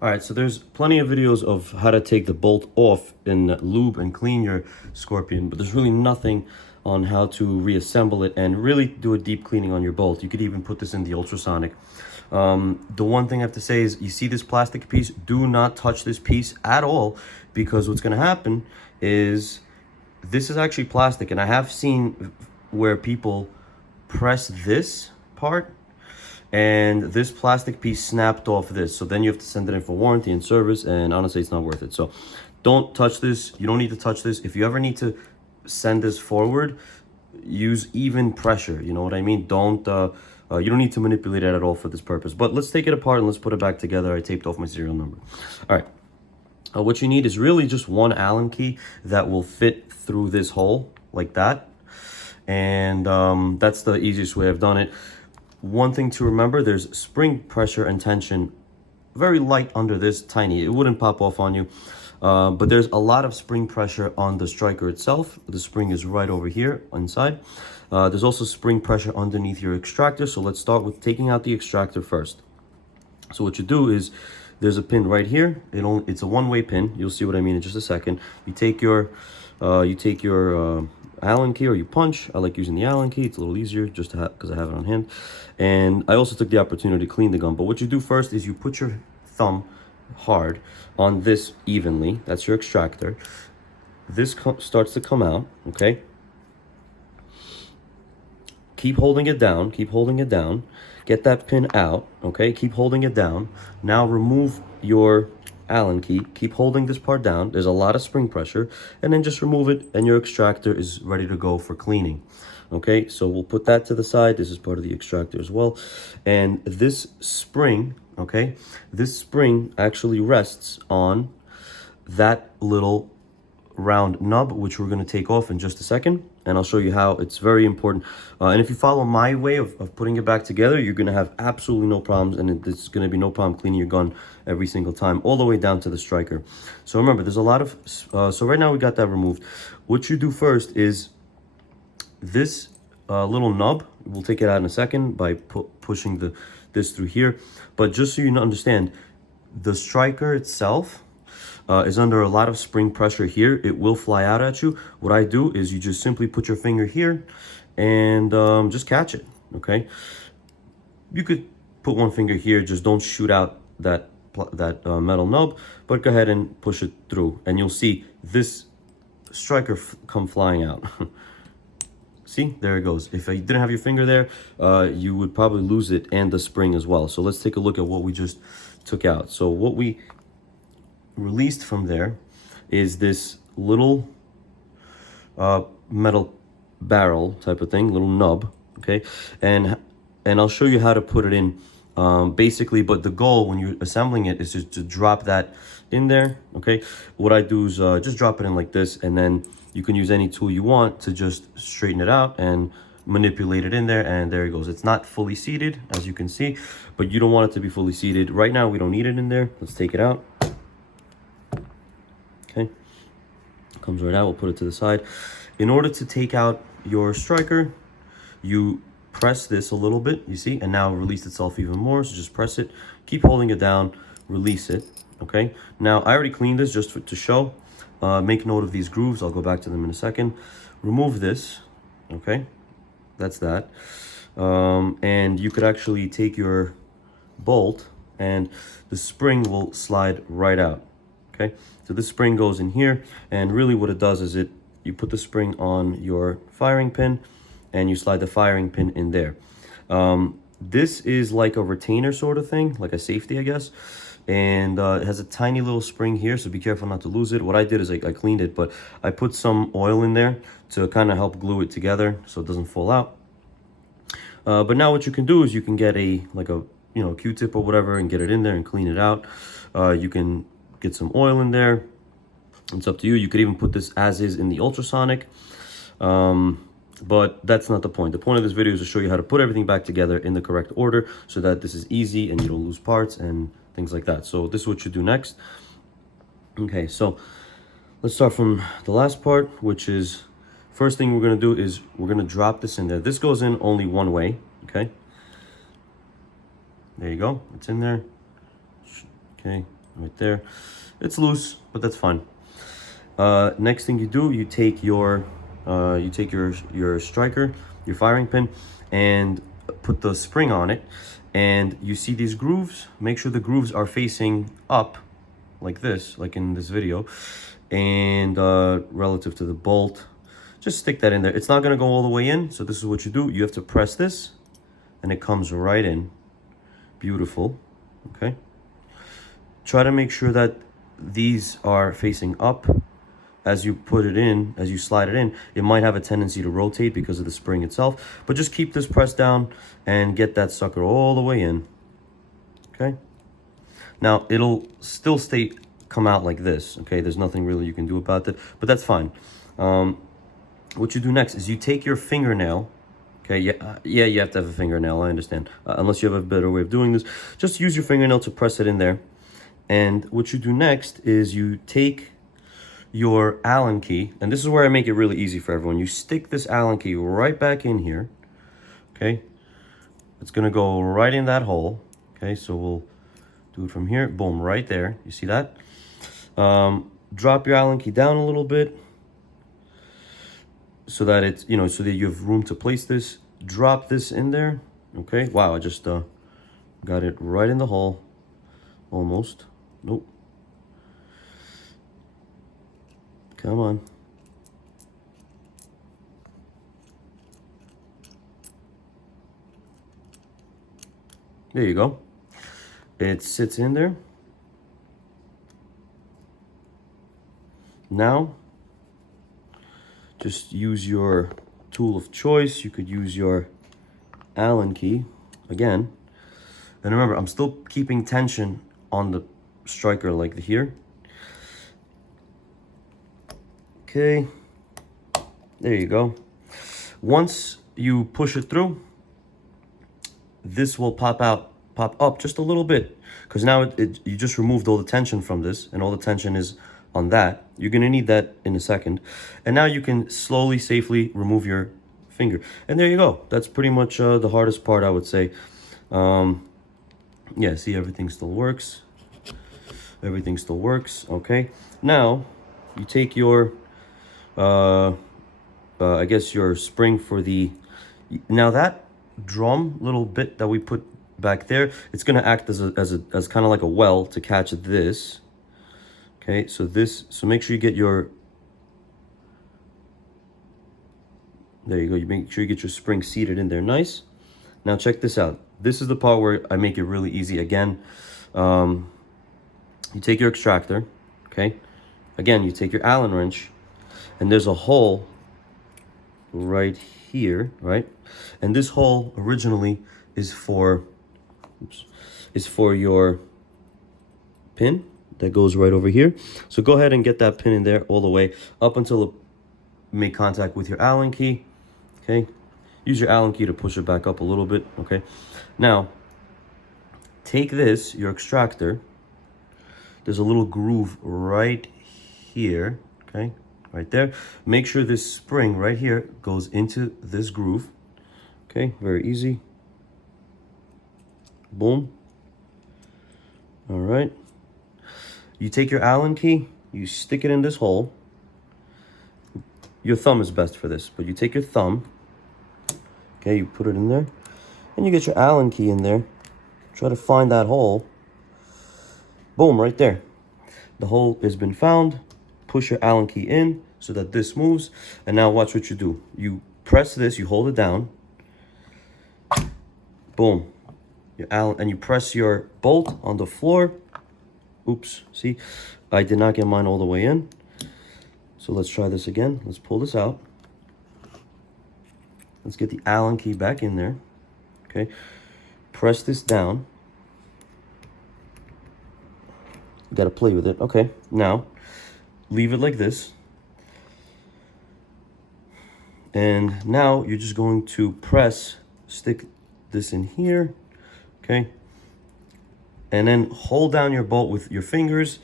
All right, so there's plenty of videos of how to take the bolt off and lube and clean your Scorpion, but there's really nothing on how to reassemble it and really do a deep cleaning on your bolt. You could even put this in the ultrasonic. The one thing I have to say is, you see this plastic piece, do not touch this piece at all, because what's going to happen is this is actually plastic, and I have seen where people press this part and this plastic piece snapped off this, so then you have to send it in for warranty and service, and honestly it's not worth it. So don't touch this. You don't need to touch this. If you ever need to send this forward, use even pressure, you know what I mean? Don't you don't need to manipulate it at all for this purpose. But let's take it apart and let's put it back together. I taped off my serial number. All right, what you need is really just one Allen key that will fit through this hole like that, and that's the easiest way I've done it. One thing to remember, there's spring pressure and tension very light under this, tiny. It wouldn't pop off on you, but there's a lot of spring pressure on the striker itself. The spring is right over here inside. There's also spring pressure underneath your extractor. So let's start with taking out the extractor first. So what you do is, there's a pin right here. It's a one-way pin. You'll see what I mean in just a second. You take your Allen key, or you punch. I like using the Allen key. It's a little easier just to have, because I have it on hand. And I also took the opportunity to clean the gun. But what you do first is you put your thumb hard on this evenly. That's your extractor. This starts to come out, okay? Keep holding it down. Keep holding it down. Get that pin out, okay? Keep holding it down. Now remove your Allen key. Keep holding this part down. There's a lot of spring pressure, and then just remove it, and your extractor is ready to go for cleaning. Okay, so we'll put that to the side. This is part of the extractor as well. And this spring, okay, this spring actually rests on that little round nub, which we're going to take off in just a second, and I'll show you how. It's very important, and if you follow my way of putting it back together, you're going to have absolutely no problems, and it's going to be no problem cleaning your gun every single time, all the way down to the striker. So remember, there's a lot of so right now we got that removed. What you do first is this little nub, we'll take it out in a second by pushing this through here, but just so you understand, the striker itself is under a lot of spring pressure here. It will fly out at you. What I do is you just simply put your finger here and just catch it, okay? You could put one finger here, just don't shoot out that metal nub, but go ahead and push it through, and you'll see this striker come flying out. See, there it goes. If you didn't have your finger there, you would probably lose it and the spring as well. So let's take a look at what we just took out. So what we released from there is this little metal barrel type of thing, little nub, okay? And I'll show you how to put it in basically, but the goal when you're assembling it is just to drop that in there, okay? What I do is just drop it in like this, and then you can use any tool you want to just straighten it out and manipulate it in there, and there it goes. It's not fully seated, as you can see, but you don't want it to be fully seated. Right now, we don't need it in there. Let's take it out. Okay, comes right out. We'll put it to the side. In order to take out your striker, you press this a little bit, you see, and now release itself even more. So just press it, keep holding it down, release it. Okay, now I already cleaned this just to show. Make note of these grooves. I'll go back to them in a second. Remove this. Okay, that's that. And you could actually take your bolt, and the spring will slide right out. Okay, so this spring goes in here, and really what it does is you put the spring on your firing pin, and you slide the firing pin in there. This is like a retainer sort of thing, like a safety, I guess. And it has a tiny little spring here, so be careful not to lose it. What I did is I cleaned it, but I put some oil in there to kind of help glue it together so it doesn't fall out. But now what you can do is you can get a Q-tip or whatever and get it in there and clean it out. You can get some oil in there. It's up to you. You could even put this as is in the ultrasonic. But that's not the point. The point of this video is to show you how to put everything back together in the correct order so that this is easy and you don't lose parts and things like that. So this is what you do next. Okay, so let's start from the last part, which is, first thing we're going to do is we're going to drop this in there. This goes in only one way, okay? There you go. It's in there. Okay, right there. It's loose, but that's fine. Next thing you do, you take your striker, your firing pin, and put the spring on it. And you see these grooves. Make sure the grooves are facing up, like this, like in this video, and relative to the bolt. Just stick that in there. It's not gonna go all the way in, so this is what you do. You have to press this, and it comes right in. Beautiful. Okay. Try to make sure that these are facing up. As you put it in, as you slide it in, it might have a tendency to rotate because of the spring itself. But just keep this pressed down and get that sucker all the way in. Okay. Now it'll still come out like this. Okay. There's nothing really you can do about that, but that's fine. What you do next is you take your fingernail. Okay, yeah, you have to have a fingernail, I understand. Unless you have a better way of doing this. Just use your fingernail to press it in there. And what you do next is you take your Allen key, and this is where I make it really easy for everyone. You stick this Allen key right back in here, okay? It's gonna go right in that hole, okay? So we'll do it from here, boom, right there. You see that? Drop your Allen key down a little bit so that it's, so that you have room to place this. Drop this in there, okay? Wow, I just got it right in the hole, almost. Nope. Come on. There you go. It sits in there. Now, just use your tool of choice. You could use your Allen key again. And remember, I'm still keeping tension on the striker like here. Okay, there you go. Once you push it through, this will pop up just a little bit, because now you just removed all the tension from this, and all the tension is on that. You're gonna need that in a second. And now you can slowly, safely remove your finger. And there you go. That's pretty much the hardest part, I would say. Yeah, see, everything still works. Everything still works, okay? Now, you take your I guess your spring for the, now that drum little bit that we put back there, it's gonna act as kind of like a well to catch this. Okay, so make sure you get your, there you go, you make sure you get your spring seated in there nice. Now check this out. This is the part where I make it really easy. Again, you take your extractor, okay? Again, you take your Allen wrench, and there's a hole right here, right? And this hole originally is for your pin that goes right over here. So go ahead and get that pin in there all the way up until it make contact with your Allen key, okay? Use your Allen key to push it back up a little bit, okay? Now, take this, your extractor. There's a little groove right here, okay? Right there. Make sure this spring right here goes into this groove. Okay, very easy. Boom. All right. You take your Allen key, you stick it in this hole. Your thumb is best for this, but you take your thumb, okay, you put it in there, and you get your Allen key in there. Try to find that hole. Boom, right there. The hole has been found. Push your Allen key in so that this moves. And now watch what you do. You press this, you hold it down. Boom. Your Allen, and you press your bolt on the floor. Oops, see, I did not get mine all the way in. So let's try this again. Let's pull this out. Let's get the Allen key back in there. Okay, press this down. You gotta play with it. Okay, now leave it like this. And now you're just going to stick this in here, okay? And then hold down your bolt with your fingers.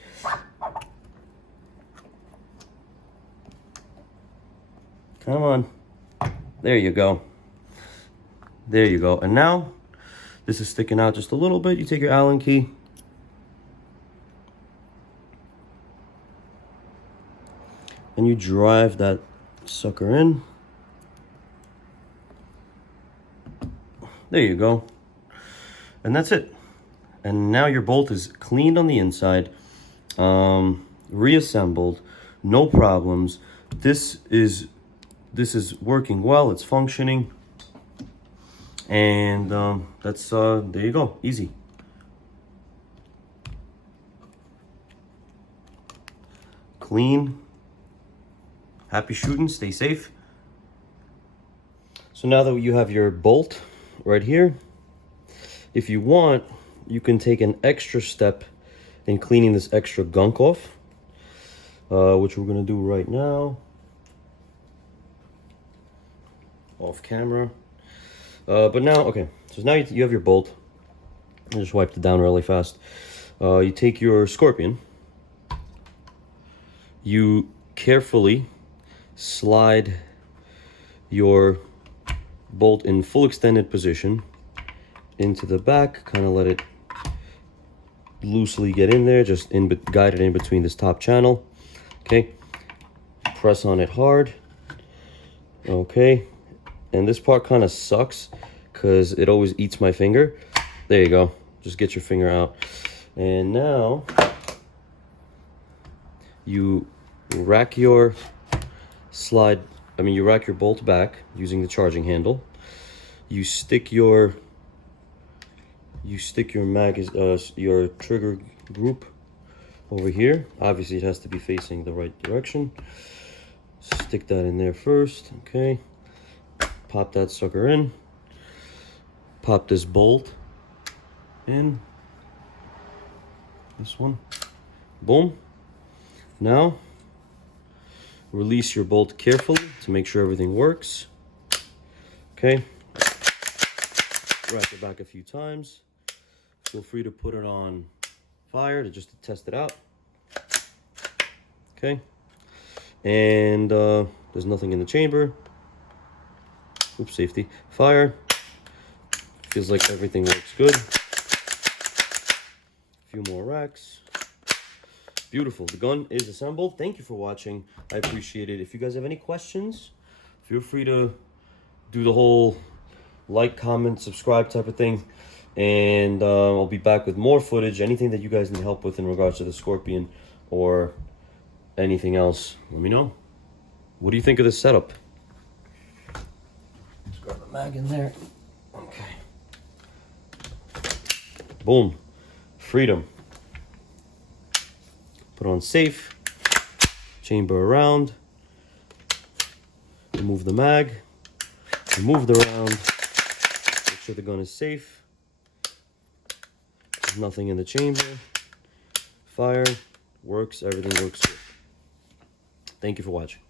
Come on. There you go. There you go. And now this is sticking out just a little bit. You take your Allen key. and you drive that sucker in. There you go. And that's it. And now your bolt is cleaned on the inside, reassembled, no problems. This is working well, it's functioning. And that's there you go, easy. Clean. Happy shooting, stay safe. So now that you have your bolt right here, if you want, you can take an extra step in cleaning this extra gunk off, which we're gonna do right now, off camera. But now, okay, so now you have your bolt. I just wiped it down really fast. You take your Scorpion, you carefully slide your bolt in full extended position into the back, kind of let it loosely get in there, just guide it in between this top channel. Okay, press on it hard. Okay, and this part kind of sucks because it always eats my finger. There you go, just get your finger out. And now you rack your you rack your bolt back using the charging handle. You stick your your trigger group over here. Obviously it has to be facing the right direction. Stick that in there first. Okay, pop that sucker in, pop this bolt in, this one, boom. Now release your bolt carefully to make sure everything works. Okay, rack it back a few times. Feel free to put it on fire to test it out. Okay, and there's nothing in the chamber. Oops, safety. Fire. Feels like everything works good. A few more racks. Beautiful. The gun is assembled. Thank you for watching. I appreciate it. If you guys have any questions, feel free to do the whole like, comment, subscribe type of thing. And I'll be back with more footage. Anything that you guys need help with in regards to the Scorpion or anything else, let me know. What do you think of this setup? Let's grab the mag in there. Okay. Boom. Freedom. Put on safe. Chamber around. Remove the mag. Remove the round. Make sure the gun is safe. There's nothing in the chamber. Fire. Works. Everything works good. Thank you for watching.